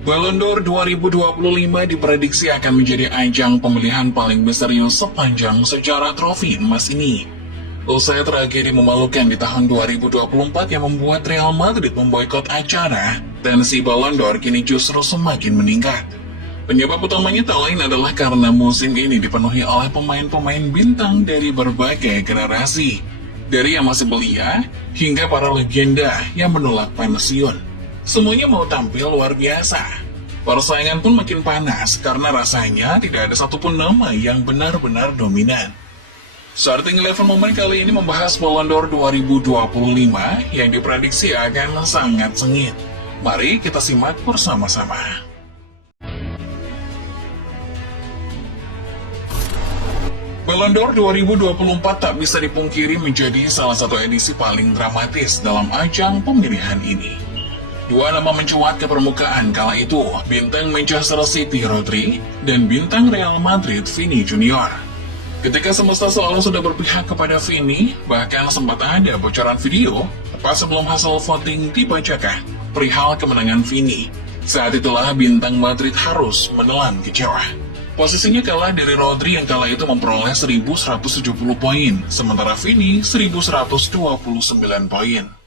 Ballon d'Or 2025 diprediksi akan menjadi ajang pemilihan paling misterius sepanjang sejarah trofi emas ini. Usai tragedi memalukan di tahun 2024 yang membuat Real Madrid memboikot acara, tensi Ballon d'Or kini justru semakin meningkat. Penyebab utamanya tak lain adalah karena musim ini dipenuhi oleh pemain-pemain bintang dari berbagai generasi. Dari yang masih belia, hingga para legenda yang menolak pensiun. Semuanya mau tampil luar biasa. Persaingan pun makin panas karena rasanya tidak ada satupun nama yang benar-benar dominan. Starting Eleven Moment kali ini membahas Ballon d'Or 2025 yang diprediksi akan sangat sengit. Mari kita simak bersama-sama. Ballon d'Or 2024 tak bisa dipungkiri menjadi salah satu edisi paling dramatis dalam ajang pemilihan ini. Dua nama mencuat ke permukaan kala itu, bintang Manchester City Rodri dan bintang Real Madrid Vini Junior. Ketika semesta seolah sudah berpihak kepada Vini, bahkan sempat ada bocoran video tepat sebelum hasil voting dibacakan perihal kemenangan Vini. Saat itulah bintang Madrid harus menelan kecewa. Posisinya kalah dari Rodri yang kala itu memperoleh 1170 poin, sementara Vini 1129 poin.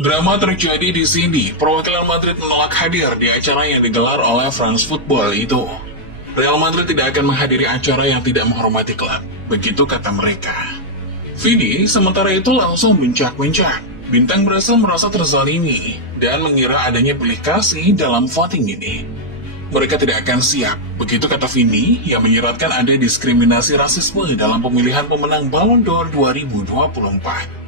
Drama terjadi di sini. Perwakilan Madrid menolak hadir di acara yang digelar oleh France Football itu. Real Madrid tidak akan menghadiri acara yang tidak menghormati klub, begitu kata mereka. Vini sementara itu langsung mencak-mencak. Bintang Brasil merasa terzalimi dan mengira adanya belik kasih dalam voting ini. Mereka tidak akan siap, begitu kata Vini yang menyiratkan ada diskriminasi rasisme dalam pemilihan pemenang Ballon d'Or 2024.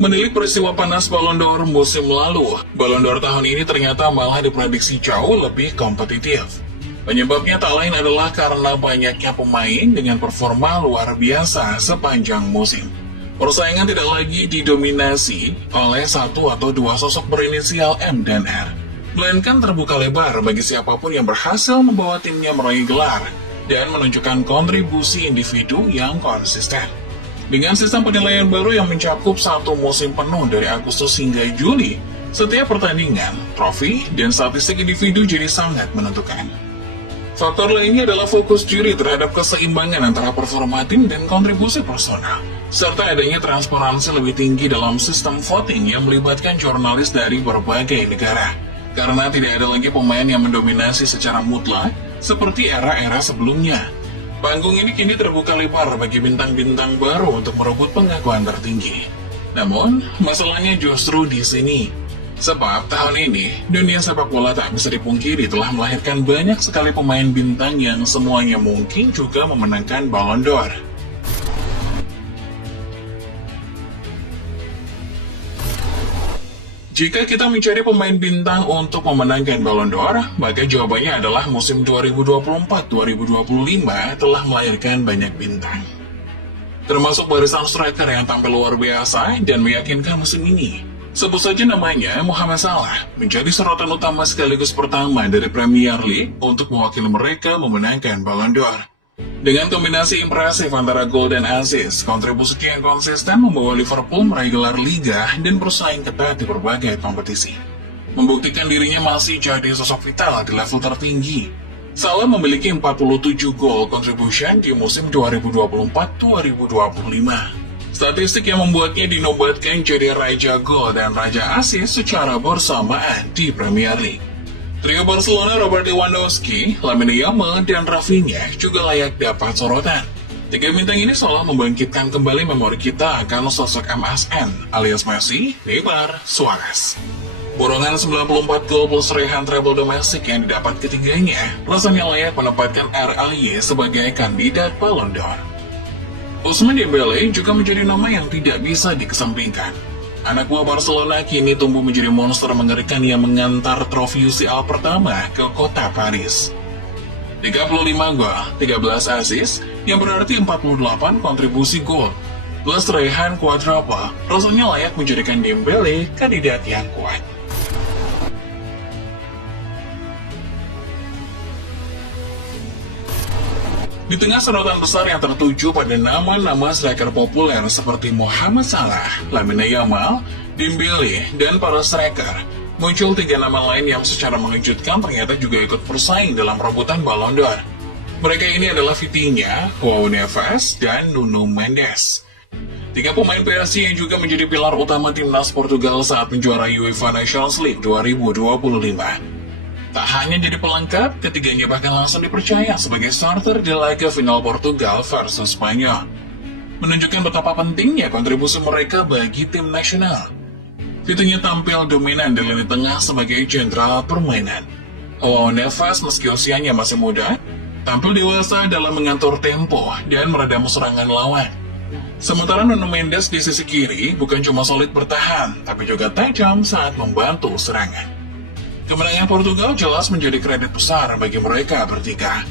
Menilik peristiwa panas Ballon d'Or musim lalu, Ballon d'Or tahun ini ternyata malah diprediksi jauh lebih kompetitif. Penyebabnya tak lain adalah karena banyaknya pemain dengan performa luar biasa sepanjang musim. Persaingan tidak lagi didominasi oleh satu atau dua sosok berinisial M dan R, melainkan terbuka lebar bagi siapapun yang berhasil membawa timnya meraih gelar dan menunjukkan kontribusi individu yang konsisten. Dengan sistem penilaian baru yang mencakup satu musim penuh dari Agustus hingga Juli, setiap pertandingan, trofi, dan statistik individu jadi sangat menentukan. Faktor lainnya adalah fokus juri terhadap keseimbangan antara performa tim dan kontribusi personal, serta adanya transparansi lebih tinggi dalam sistem voting yang melibatkan jurnalis dari berbagai negara. Karena tidak ada lagi pemain yang mendominasi secara mutlak, seperti era-era sebelumnya. Panggung ini kini terbuka lebar bagi bintang-bintang baru untuk merebut pengakuan tertinggi. Namun, masalahnya justru di sini. Sebab tahun ini, dunia sepak bola tak bisa dipungkiri telah melahirkan banyak sekali pemain bintang yang semuanya mungkin juga memenangkan Ballon d'Or. Jika kita mencari pemain bintang untuk memenangkan Ballon d'Or, maka jawabannya adalah musim 2024-2025 telah melahirkan banyak bintang. Termasuk barisan striker yang tampil luar biasa dan meyakinkan musim ini. Sebut saja namanya, Mohamed Salah menjadi sorotan utama sekaligus pertama dari Premier League untuk mewakili mereka memenangkan Ballon d'Or. Dengan kombinasi impresif antara gol dan assist, kontribusi yang konsisten membawa Liverpool meraih gelar Liga dan bersaing ketat di berbagai kompetisi. Membuktikan dirinya masih jadi sosok vital di level tertinggi. Salah memiliki 47 gol contribution di musim 2024-2025. Statistik yang membuatnya dinobatkan jadi Raja Gol dan Raja Assist secara bersamaan di Premier League. Trio Barcelona Robert Lewandowski, Lamine Yamal, dan Rafinha juga layak dapat sorotan. Tiga bintang ini seolah membangkitkan kembali memori kita akan sosok MSN alias Messi, Neymar, Suarez. Borongan 94 gol plus raihan treble domestik yang didapat ketiganya rasanya layak menempatkan RLY sebagai kandidat Ballon d'Or. Ousmane Dembele juga menjadi nama yang tidak bisa dikesampingkan. Anak buah Barcelona kini tumbuh menjadi monster mengerikan yang mengantar trofi UCL pertama ke kota Paris. 35 gol, 13 assist, yang berarti 48 kontribusi gol, plus raihan quadruple, rasanya layak menjadikan Dembele kandidat yang kuat. Di tengah sorotan besar yang tertuju pada nama-nama striker populer seperti Mohamed Salah, Lamine Yamal, Dembele, dan para striker, muncul 3 nama lain yang secara mengejutkan ternyata juga ikut bersaing dalam rebutan Ballon d'Or. Mereka ini adalah Vitinha, João Neves, dan Nuno Mendes. 3 pemain PSG yang juga menjadi pilar utama timnas Portugal saat menjuarai UEFA Nations League 2025. Tak hanya jadi pelengkap, ketiganya bahkan langsung dipercaya sebagai starter di laga final Portugal versus Spanyol. Menunjukkan betapa pentingnya kontribusi mereka bagi tim nasional. Vitinha tampil dominan di lini tengah sebagai jenderal permainan. João Neves meski usianya masih muda, tampil dewasa dalam mengatur tempo dan meredam serangan lawan. Sementara Nuno Mendes di sisi kiri bukan cuma solid bertahan, tapi juga tajam saat membantu serangan. Kemenangan Portugal jelas menjadi kredit besar bagi mereka bertiga.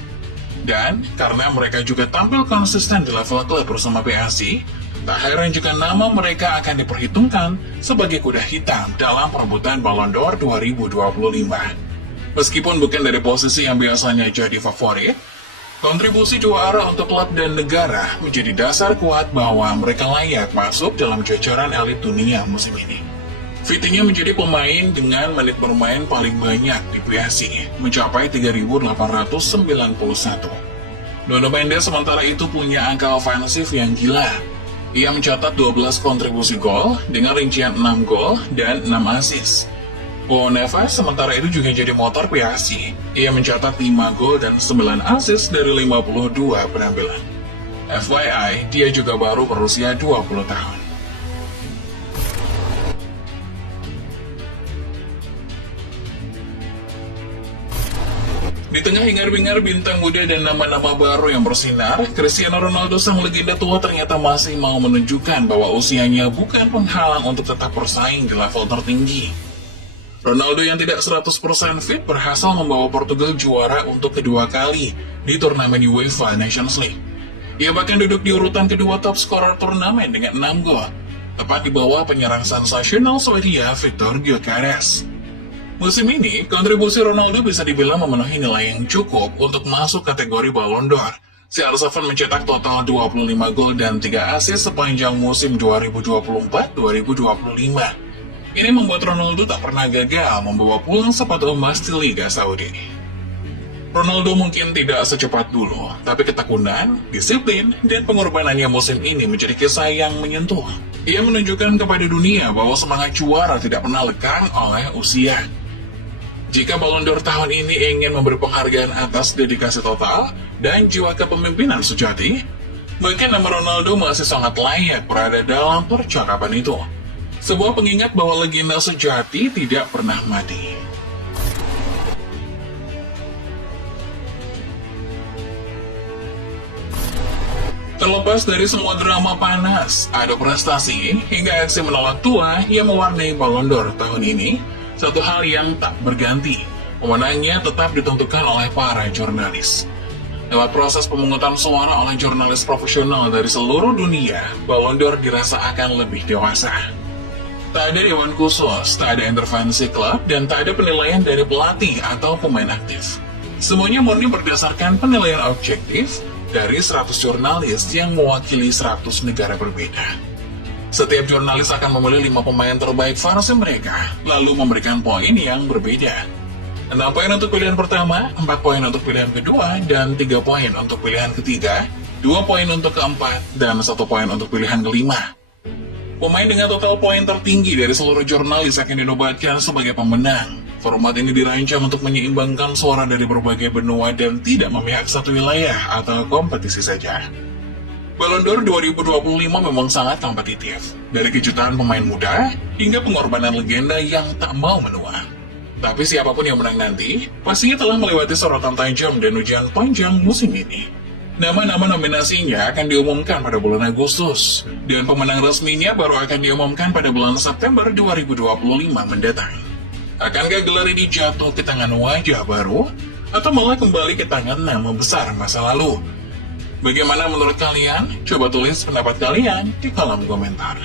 Dan karena mereka juga tampil konsisten di level klub bersama PSG, tak heran jika nama mereka akan diperhitungkan sebagai kuda hitam dalam perebutan Ballon d'Or 2025. Meskipun bukan dari posisi yang biasanya jadi favorit, kontribusi juara untuk klub dan negara menjadi dasar kuat bahwa mereka layak masuk dalam jajaran elit dunia musim ini. Vitinha menjadi pemain dengan menit bermain paling banyak di PSG, mencapai 3.891. Nuno Mendes sementara itu punya angka ofensif yang gila. Ia mencatat 12 kontribusi gol dengan rincian 6 gol dan 6 assist. João Neves sementara itu juga jadi motor PSG. Ia mencatat 5 gol dan 9 assist dari 52 penampilan. FYI, dia juga baru berusia 20 tahun. Di tengah hingar-bingar bintang muda dan nama-nama baru yang bersinar, Cristiano Ronaldo sang legenda tua ternyata masih mau menunjukkan bahwa usianya bukan penghalang untuk tetap bersaing di level tertinggi. Ronaldo yang tidak 100% fit berhasil membawa Portugal juara untuk kedua kali di turnamen UEFA Nations League. Ia bahkan duduk di urutan kedua top scorer turnamen dengan 6 gol, tepat di bawah penyerang sensasional Swedia Viktor Gyökeres. Musim ini, kontribusi Ronaldo bisa dibilang memenuhi nilai yang cukup untuk masuk kategori Ballon d'Or. CR7 mencetak total 25 gol dan 3 assist sepanjang musim 2024-2025. Ini membuat Ronaldo tak pernah gagal membawa pulang sepatu emas di Liga Saudi. Ronaldo mungkin tidak secepat dulu, tapi ketekunan, disiplin, dan pengorbanannya musim ini menjadi kisah yang menyentuh. Ia menunjukkan kepada dunia bahwa semangat juara tidak pernah lekang oleh usia. Jika Ballon d'Or tahun ini ingin memberi penghargaan atas dedikasi total dan jiwa kepemimpinan sejati, maka nama Ronaldo masih sangat layak berada dalam percakapan itu. Sebuah pengingat bahwa legenda sejati tidak pernah mati. Terlepas dari semua drama panas, adu prestasi, hingga aksi menolak tua yang mewarnai Ballon d'Or tahun ini, satu hal yang tak berganti, pemenangnya tetap ditentukan oleh para jurnalis. Lewat proses pemungutan suara oleh jurnalis profesional dari seluruh dunia, Ballon d'Or dirasa akan lebih dewasa. Tak ada dewan khusus, tak ada intervensi klub, dan tak ada penilaian dari pelatih atau pemain aktif. Semuanya murni berdasarkan penilaian objektif dari 100 jurnalis yang mewakili 100 negara berbeda. Setiap jurnalis akan memilih 5 pemain terbaik versi mereka, lalu memberikan poin yang berbeda. 6 poin untuk pilihan pertama, 4 poin untuk pilihan kedua, dan 3 poin untuk pilihan ketiga, 2 poin untuk keempat, dan 1 poin untuk pilihan kelima. Pemain dengan total poin tertinggi dari seluruh jurnalis akan dinobatkan sebagai pemenang. Format ini dirancang untuk menyeimbangkan suara dari berbagai benua dan tidak memihak satu wilayah atau kompetisi saja. Ballon d'Or 2025 memang sangat kompetitif, dari kejutan pemain muda hingga pengorbanan legenda yang tak mau menua. Tapi siapapun yang menang nanti, pastinya telah melewati sorotan tajam dan ujian panjang musim ini. Nama-nama nominasinya akan diumumkan pada bulan Agustus, dan pemenang resminya baru akan diumumkan pada bulan September 2025 mendatang. Akankah gelar ini jatuh ke tangan wajah baru, atau malah kembali ke tangan nama besar masa lalu? Bagaimana menurut kalian? Coba tulis pendapat kalian di kolom komentar.